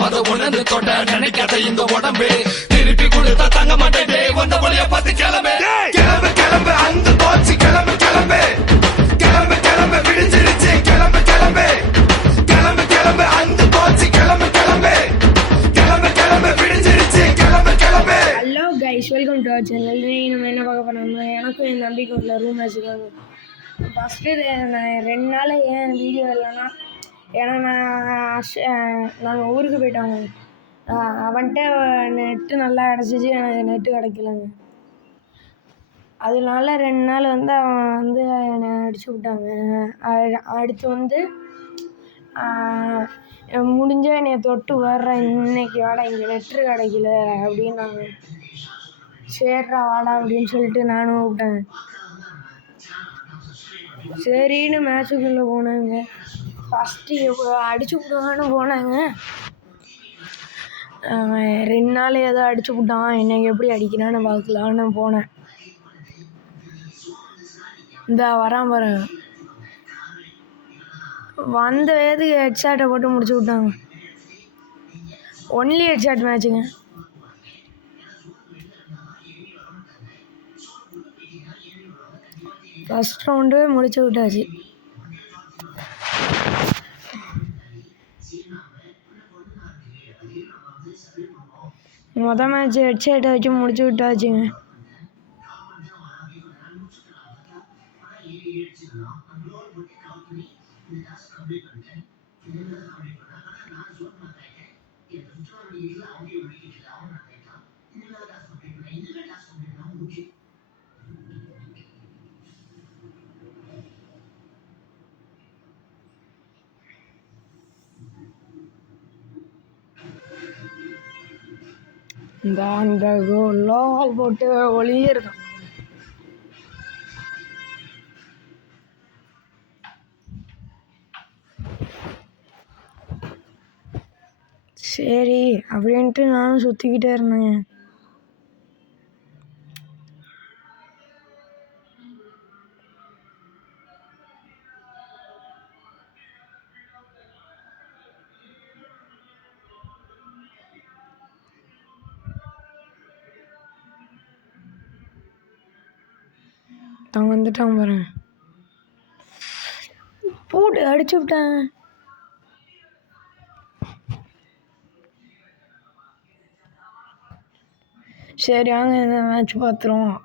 மத உணர்ந்து தொட நினைக்காத இந்த உடம்பு திருப்பி கொடுத்தா தங்க மாட்டே வந்த வழிய பார்த்து கிளம்பு கிளம்பு கிளம்பு அந்த போச்சு கிளம்பு கிளம்பு கிளம்பு கிளம்பு விடிஞ்சிருச்சு கிளம்பு கிளம்பு கிளம்பு கிளம்பு அந்த போச்சு கிளம்பு கிளம்பு கிளம்பு கிளம்பு விடிஞ்சிருச்சு கிளம்பு கிளம்பு. Hello guys, welcome to our channel. நம்ம என்ன பார்க்க போனோம்னா, எனக்கும் என் நம்பிக்கை உள்ள ரூம் வச்சுருக்காங்க. ஃபஸ்ட்டு நான் 2 நாள் ஏன் வீடியோ இல்லைன்னா, ஏன்னா நாங்கள் ஊருக்கு போயிட்டோங்க. அவன்கிட்ட நெட்டு நல்லா கிடச்சிச்சு, எனக்கு நெட்டு கிடைக்கலங்க. அதனால 2 நாள் வந்து அவன் வந்து என்னை அடிச்சு விட்டாங்க. அடுத்து வந்து முடிஞ்ச என்னை தொட்டு வர்றேன், இன்னைக்கு வாடா இங்கே நெட்டு கிடைக்கல அப்படின்னாங்க. சரிடா வாடா அப்படின்னு சொல்லிட்டு நானும் விட்டேன். சரின்னு மேட்சுக்குள்ளே போனாங்க. ஃபஸ்ட்டு அடிச்சு விடுவான்னு போனாங்க. 2 நாள் ஏதோ அடிச்சு விட்டான், என்னைக்கு எப்படி அடிக்கிறான்னு பார்க்கலான்னு போனேன். இந்த வரான் பாருங்க, வந்த வேதுக்கு ஹெட்ஷாட்டை போட்டு முடிச்சு விட்டாங்க. ஒன்லி ஹெட்ஷாட் மேட்சுங்க. ஃபஸ்ட் ரவுண்டு முடிச்சு விட்டாச்சு. மொதல் மேட்ச் ஹெட்ஷாட்டை வச்சு முடிச்சு விட்டாச்சுங்க. அந்த லோவால் போட்டு ஒளியே இருக்கும். சரி அப்படின்ட்டு நானும் சுற்றிக்கிட்டே இருந்தேங்க. அவங்க வந்துட்டாங்க பாருங்க, போட்டு அடிச்சு விட்டேன். சரி வாங்க இந்த மேட்ச் பார்த்துருவோம்.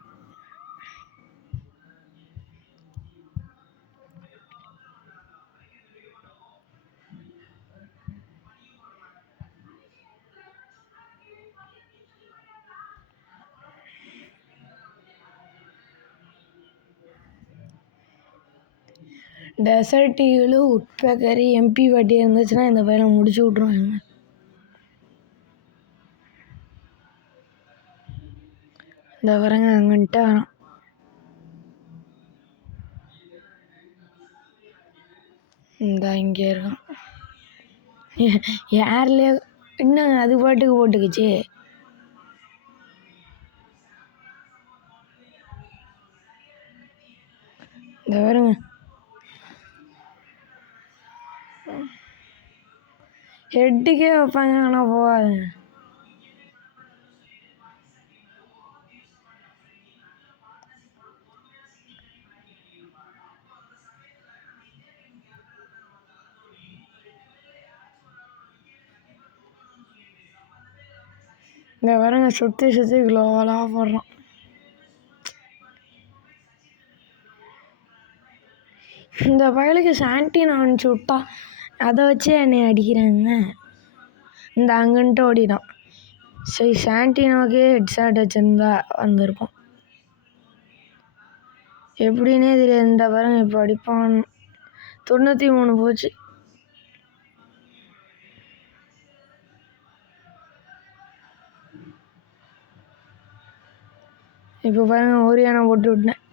டெசர்ட் ஈகிள், உட்பேக்கரி, MP வட்டி இருந்துச்சுன்னா இந்த பையனை முடிச்சு விட்ருவாங்க. இந்த வரங்க அங்கிட்ட வரோம். இந்த இங்கே இருக்கும். யார்லேயே இன்னும் அது பாட்டுக்கு போட்டுக்குச்சு. இந்த வருங்க ஹெட்டுக்கே வைப்பாங்க, ஆனால் போகாதுங்க. இந்த வரங்க சுற்றி சுற்றி க்ளோவலாக போடுறோம். இந்த பயலுக்கு சாண்டின் அனுப்பிச்சி விட்டா அதை வச்சு என்னை அடிக்கிறாங்க. இந்த அங்கன்ட்டு ஓடிதான். சரி சாண்டினோக்கே ஹெட்ஷாட் வச்சுருந்தா வந்திருப்போம். எப்படின்னே தெரியாது. இந்த பாருங்க இப்போ அடிப்பான். 93 போச்சு. இப்போ பாருங்க ஓரியானா போட்டு விட்டேன்.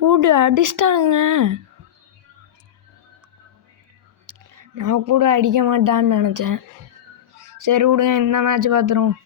போட்டு அடிச்சிட்டாங்க. நான் கூட அடிக்க மாட்டான்னு நினச்சேன். சரி விடுங்க, இந்த மேட்ச் பார்த்துருவோம்.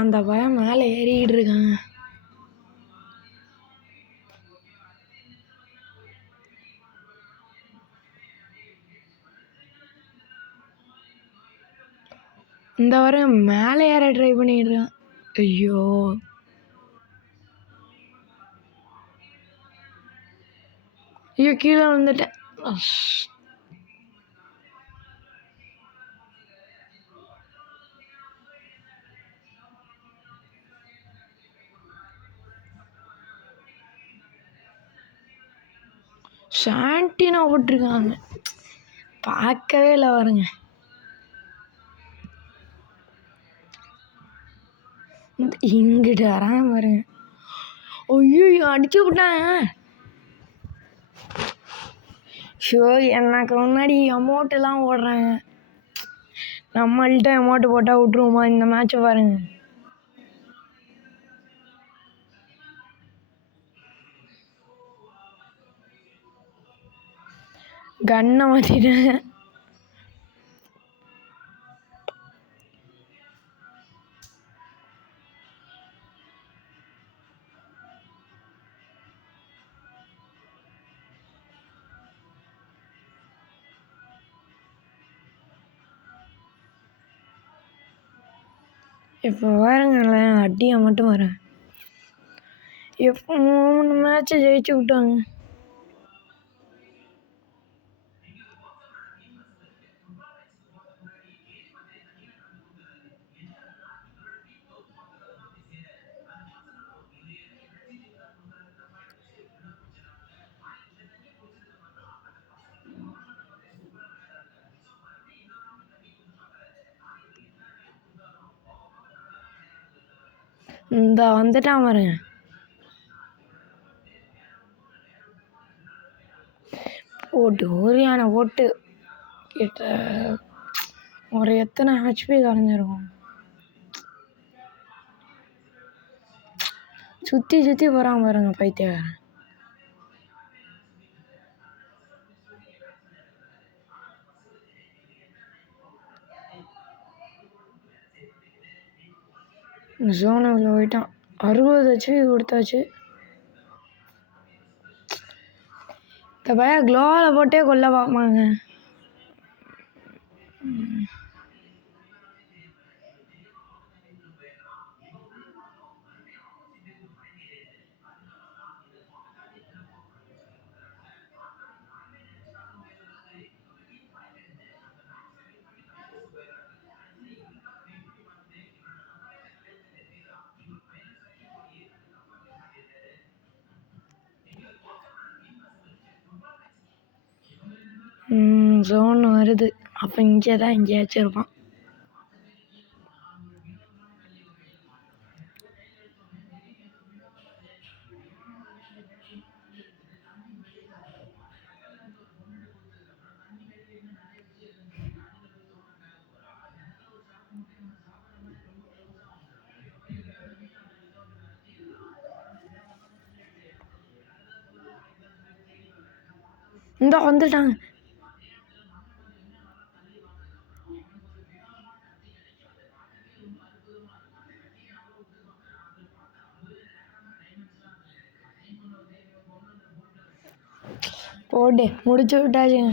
அந்த பயம் மேலே ஏறிக்கிட்டு இருக்காங்க. இந்த வாரம் மேலே ஏற ட்ரை பண்ணிட்டு இருக்கான். ஐயோ, ஐயோ கீழே வந்துட்டேன். ஷாண்டினா போட்டிருக்காங்க, பார்க்கவே இல்லை பாருங்க. இங்கிட்டு வராங்க பாருங்க. ஐயோ அடிச்சு விட்டாங்க. ஷோ, எனக்கு முன்னாடி அமௌண்ட்டெல்லாம் ஓடுறாங்க. நம்மள்கிட்ட அமௌண்ட்டு போட்டால் விட்ருவோமா இந்த மேட்ச்சை பாருங்க. கண்ணை மாற்றிட்டேன். இப்போ பாருங்களேன், அடியை மட்டும் வரேன். எப்போ 3 மேட்ச்சை ஜெயிச்சு விட்டாங்க. இந்த வந்துட்டான் பாருங்க. போட்டு ஒரு யானை போட்டு கிட்ட ஒரு எத்தனை ஹெச்பி கரைஞ்சிருக்கும். சுற்றி சுற்றி போகிறான் பாருங்க பைத்தியக்காரன். ஜோனுக்குள்ள போயிட்டான். 60 ஹெச்பி கொடுத்தாச்சு. இந்த பையன் க்ளோவில் போட்டே கொல்ல பார்ப்பாங்க. ஜோன் வருது. அப்போ இங்கே தான் எங்கேயாச்சும் இருப்பான். இந்த வந்துட்டாங்க. போட்டு முடிச்சு விட்டாச்சுங்க.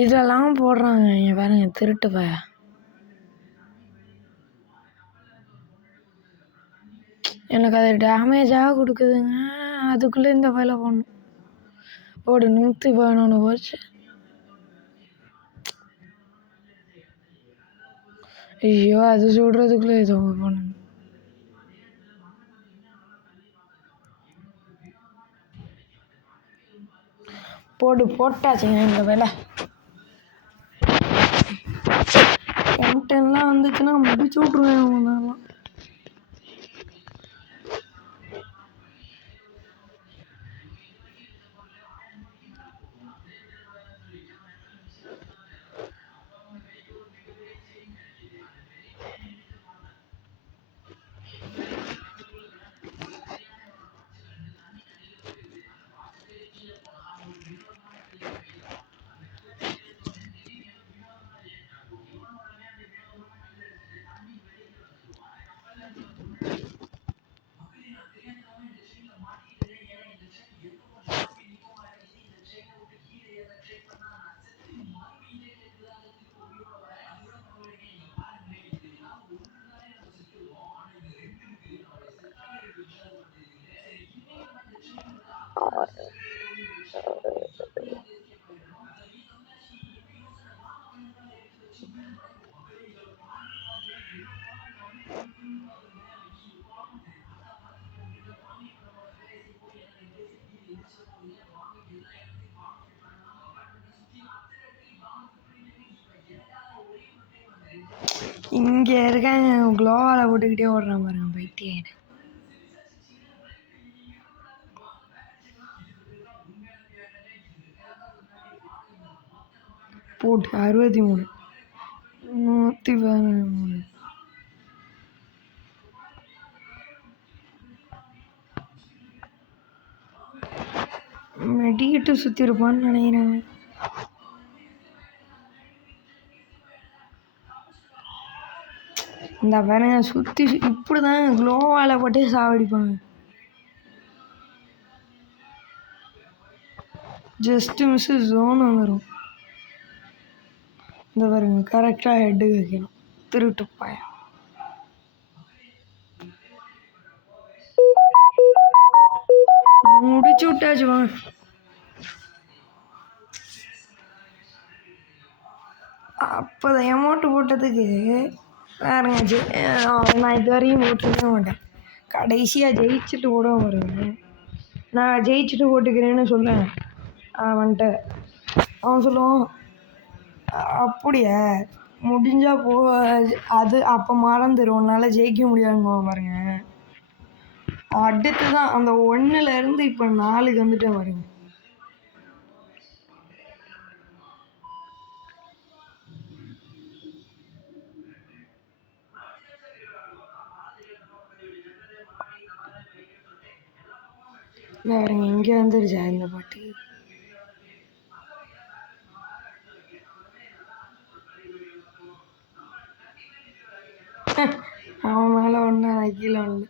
இதெல்லாம் போடுறாங்க இங்க பாருங்க, திருட்டு பய. எனக்கு அது டேமேஜாக கொடுக்குதுங்க. அதுக்குள்ளே இந்த பயில போடணும். ஒரு 111 போச்சு. ஐயோ, அது சுடுறதுக்குள்ளே இது பண்ணணும். போட்டாச்சுங்க இந்த வேலை. கண்டென்ட்லாம் வந்துச்சுன்னா முடிச்சு விட்ருவேன் உங்களெல்லாம். இங்கே இருக்காங்க, க்ளோவால் போட்டுக்கிட்டே ஓடுறான் பாருங்க பைத்தியம். போட்டு 63 113. மெடிக்கிட்டு சுற்றி இருப்பான்னு நினைக்கிறேன். இந்த பாருங்க சுற்றி இப்படி தான் க்ளோவால் போட்டே சாவடிப்பாங்க. ஜஸ்ட்டு மிஸ்ஸு ஜோன் வந்துடும். இந்த பாருங்க கரெக்டாக ஹெட்டு வைக்கணும். திருட்டு பயம். முடிச்சு விட்டாச்சு வாங்க. அப்போ அமௌண்ட்டு போட்டதுக்கு பாருங்க, நான் இது வரையும் போட்டுருக்க மாட்டேன். கடைசியாக ஜெயிச்சுட்டு கூட வருவேன். நான் ஜெயிச்சுட்டு போட்டுக்கிறேன்னு சொல்லேன் அவன்கிட்ட. அவன் சொல்லுவான், அப்படியா முடிஞ்சா போ, அது அப்போ மறந்துடும், உன்னால் ஜெயிக்க முடியாதுங்க பாருங்க. அடுத்து தான் அந்த 1லேருந்து இப்போ 4க்கு வந்துட்டேன் பாருங்க. பாருங்க இங்கே வந்துருச்சா இந்த பாட்டு. அவன் மேலே ஒன்று நான் கீழே ஒன்று.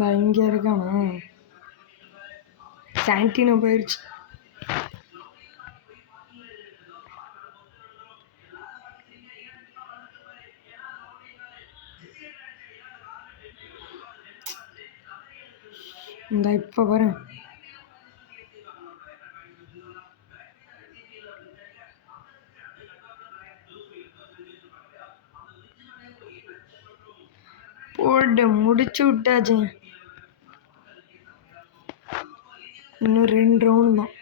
நான் இங்கே இருக்கானா, சாண்டினோ போயிடுச்சு. இந்த இப்போ பாருங்க போட்டு முடிச்சு விட்டாச்சுங்க. இன்னும் 2 ரவுண்டு தான்.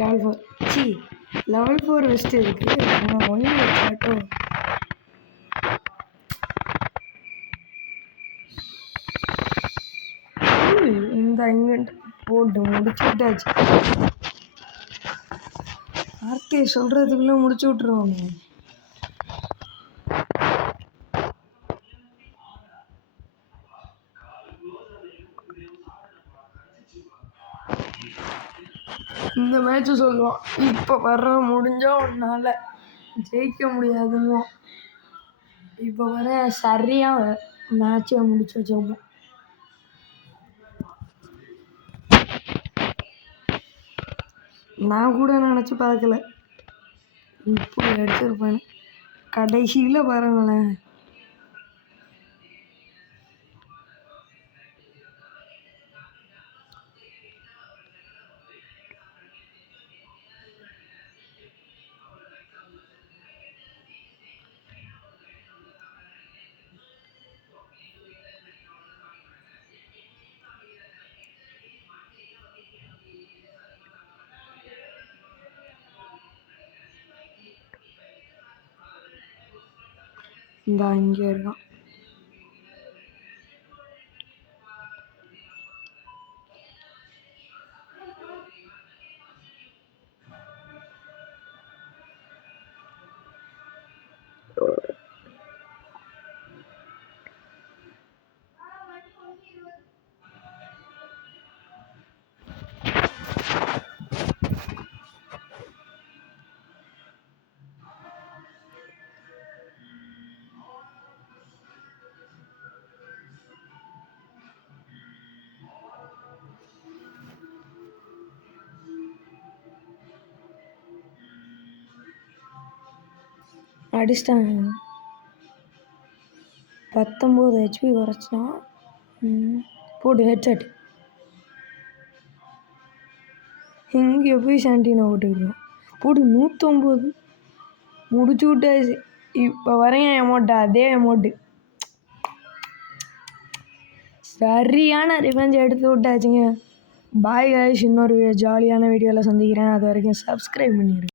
லெவல் 4 சி லெவல் 4 வெஸ்ட் இருக்கு. ஆனால் ஒன்லி வச்சாட்டோ இந்த இங்கே போட்டு முடிச்சுட்டாச்சு. வார்த்தையை சொல்கிறதுக்குள்ளே முடிச்சு விட்ருவாங்க. இந்த மேட்ச்சு சொல்லுவான், இப்போ வர்ற முடிஞ்சால் உன்னால் ஜெயிக்க முடியாதுமோ. இப்போ வர சரியாக மேட்சை முடிச்சு வச்சிருப்போம். நான் கூட நினச்சி பார்க்கல இப்படி அடிச்சிருப்பேன். கடைசியில் பாருங்களேன், இந்த இங்கே இருக்கான். அடிச்சிட்டாங்க. 19 HP குறைச்சான். போட்டு ஹெட்செட் இங்கே போய் சாண்டினா போட்டுக்கிறோம். போட்டு 109 முடிச்சு விட்டாச்சு. இப்போ வரையும் அமௌண்ட்டு அதே அமௌண்ட்டு சரியான ரிவெஞ்ச் எடுத்து விட்டாச்சுங்க. பாய் காய்ஸ், இன்னொரு ஜாலியான வீடியோவில் சந்திக்கிறேன். அது வரைக்கும் சப்ஸ்கிரைப் பண்ணிடுங்க.